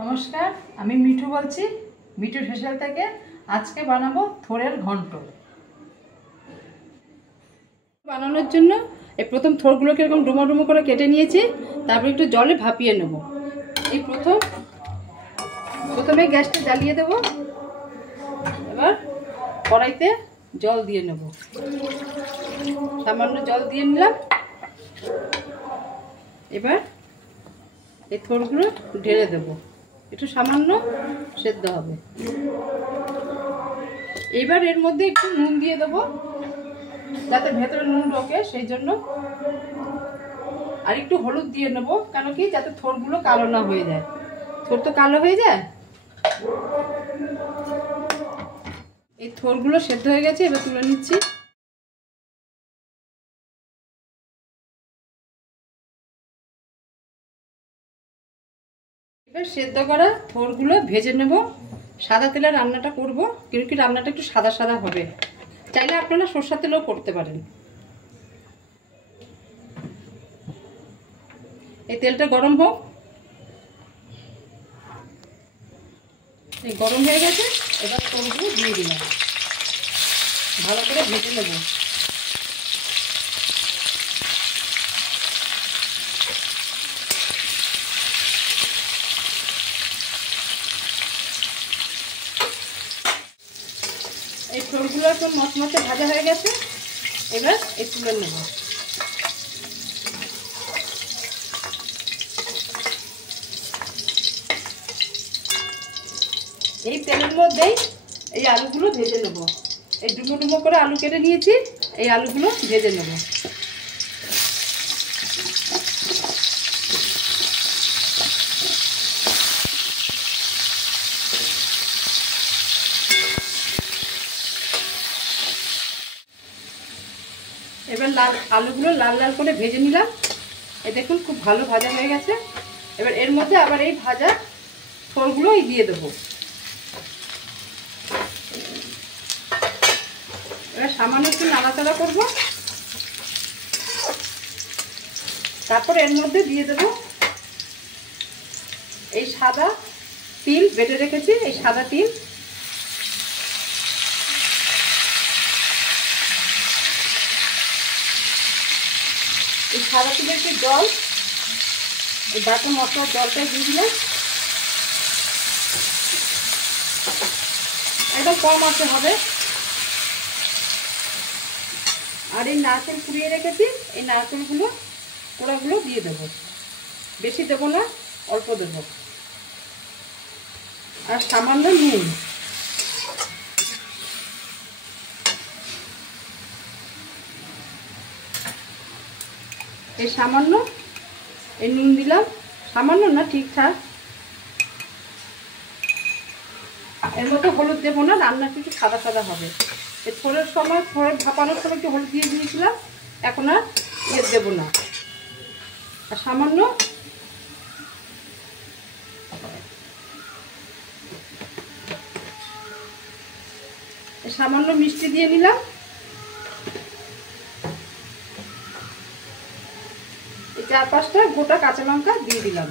নমস্কার, আমি মিঠু বলছি মিঠু ফেশিয়াল থেকে। আজকে বানাবো থোড়ের ঘন্ট। বানানোর জন্য এই প্রথম থোড়গুলোকে এরকম ডুমো ডুমো করে কেটে নিয়েছি, তারপর একটু জলে ভাপিয়ে নেব। এই প্রথমে গ্যাসটা জ্বালিয়ে দেব। এবার কড়াইতে জল দিয়ে নেব, সামান্য জল দিয়ে নিলাম। এবার এই থোড়গুলো ঢেলে দেবো, একটু সামান্য সেদ্ধ হবে। এবার এর মধ্যে একটু নুন দিয়ে দেবো যাতে ভেতরে নুন ঢোকে, সেই জন্য। আর একটু হলুদ দিয়ে নেবো, কেন কি যাতে থোড়গুলো কালো না হয়ে যায়। থোড় তো কালো হয়ে যায়। এই থোড়গুলো সেদ্ধ হয়ে গেছে, এবার তুলে নিচ্ছি। এবার সেদ্ধ করা থোড়গুলো ভেজে নেব। সাদা তেলে রান্নাটা করব, কিন্তু রান্নাটা একটু সাদা সাদা হবে। চাইলে আপনারা সরষের তেলেও করতে পারেন। এই তেলটা গরম হোক। এই গরম হয়ে গেছে, এবার থোড়গুলো দিয়ে দিলাম, ভালো করে ভেজে নেব। এই থোড়গুলো একটু মচমচে ভাজা হয়ে গেছে, এবার এই তুলে নেব। এই তেলের মধ্যেই এই আলুগুলো ভেজে নেব। এই ডুমো ডুমো করে আলু কেটে নিয়েছি, এই আলুগুলো ভেজে নেব। এবার আলুগুলো লাল লাল করে ভেজে নিলাম। এই দেখুন খুব ভালো ভাজা হয়ে গেছে। এবার এর মধ্যে আবার এই ভাজা থোড়গুলো দিয়ে দেবো। এবার সামান্য একটু নাড়াচাড়া করবো। তারপর এর মধ্যে দিয়ে দেবো এই সাদা তিল বেটে রেখেছি, এই সাদা তিল। এই সাদা তিলের যে জল, এই বাটা মশলার জলটা দিয়ে দিলাম। একদম কম আঁচে হবে। আর এই নারকেল কুড়িয়ে রেখেছি, এই নারকেলগুলো কোড়াগুলো দিয়ে দেবো। বেশি দেবো না, অল্প দেবো। আর সামান্য নুন। এই সামান্য এই নুন দিলাম, সামান্য না ঠিকঠাক। এর মধ্যে হলুদ দেবো না, রান্নাটা একটু সাদা সাদা হবে। এই থোড়ের সময়, থোড়ের ভাপানোর সময় একটু হলুদ দিয়ে দিয়েছিলাম, এখন আর দেবো না। আর সামান্য সামান্য মিষ্টি দিয়ে নিলাম। এই 4-5টা গোটা কাঁচা লঙ্কা দিয়ে দিলাম।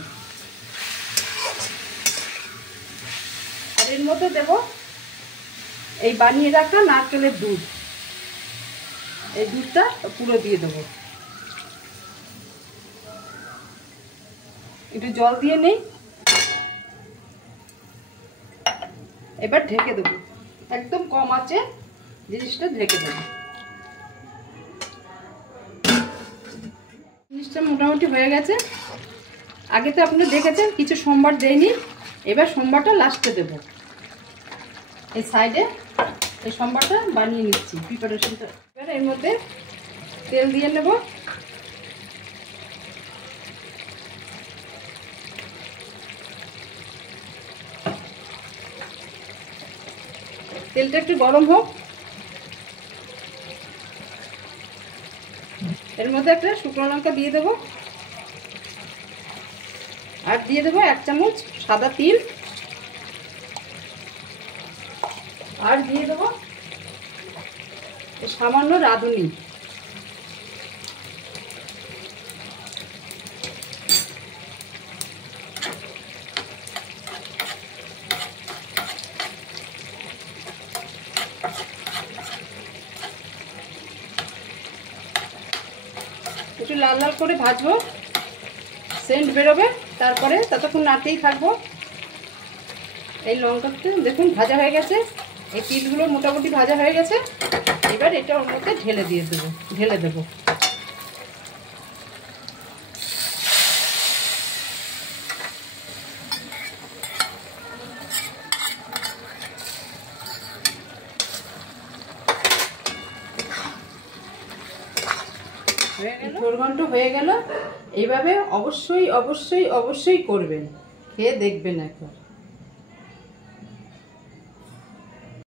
আর এর মধ্যে দেব এই বানিয়ে রাখা নারকেলের দুধ। এই দুধটা পুরো দিয়ে দেবো। একটু জল দিয়ে নেই। এবার ঢেকে দেবো, একদম কম আঁচে জিনিসটা ঢেকে দেবো। জিনিসটা মোটামুটি হয়ে গেছে। আগে তো আপনারা দেখেছেন কিছু সোমবার দেয়নি, এবার সোমবারটা লাস্টে দেব। এই সাইডে এই সোমবারটা বানিয়ে নিচ্ছি, প্রিপারেশনটা। এবার এর মধ্যে তেল দিয়ে নেব। তেলটা একটু গরম হোক। এর মধ্যে একটা শুকনো লঙ্কা দিয়ে দেবো। আর দিয়ে দেবো 1 চামচ সাদা তিল। আর দিয়ে দেবো সামান্য রাঁধুনি। লাল লাল করে ভাজবো, সেন্ট বেরোবে, তারপরে ততক্ষণ নাড়তেই থাকবো। এই লঙ্কাতে দেখুন ভাজা হয়ে গেছে, এই তিলগুলো মোটামুটি ভাজা হয়ে গেছে। এবার এটা ওর মধ্যে ঢেলে দেবো। ঘন্ট হয়ে গেল। এইভাবে অবশ্যই অবশ্যই অবশ্যই করবেন, খেয়ে দেখবেন একবার।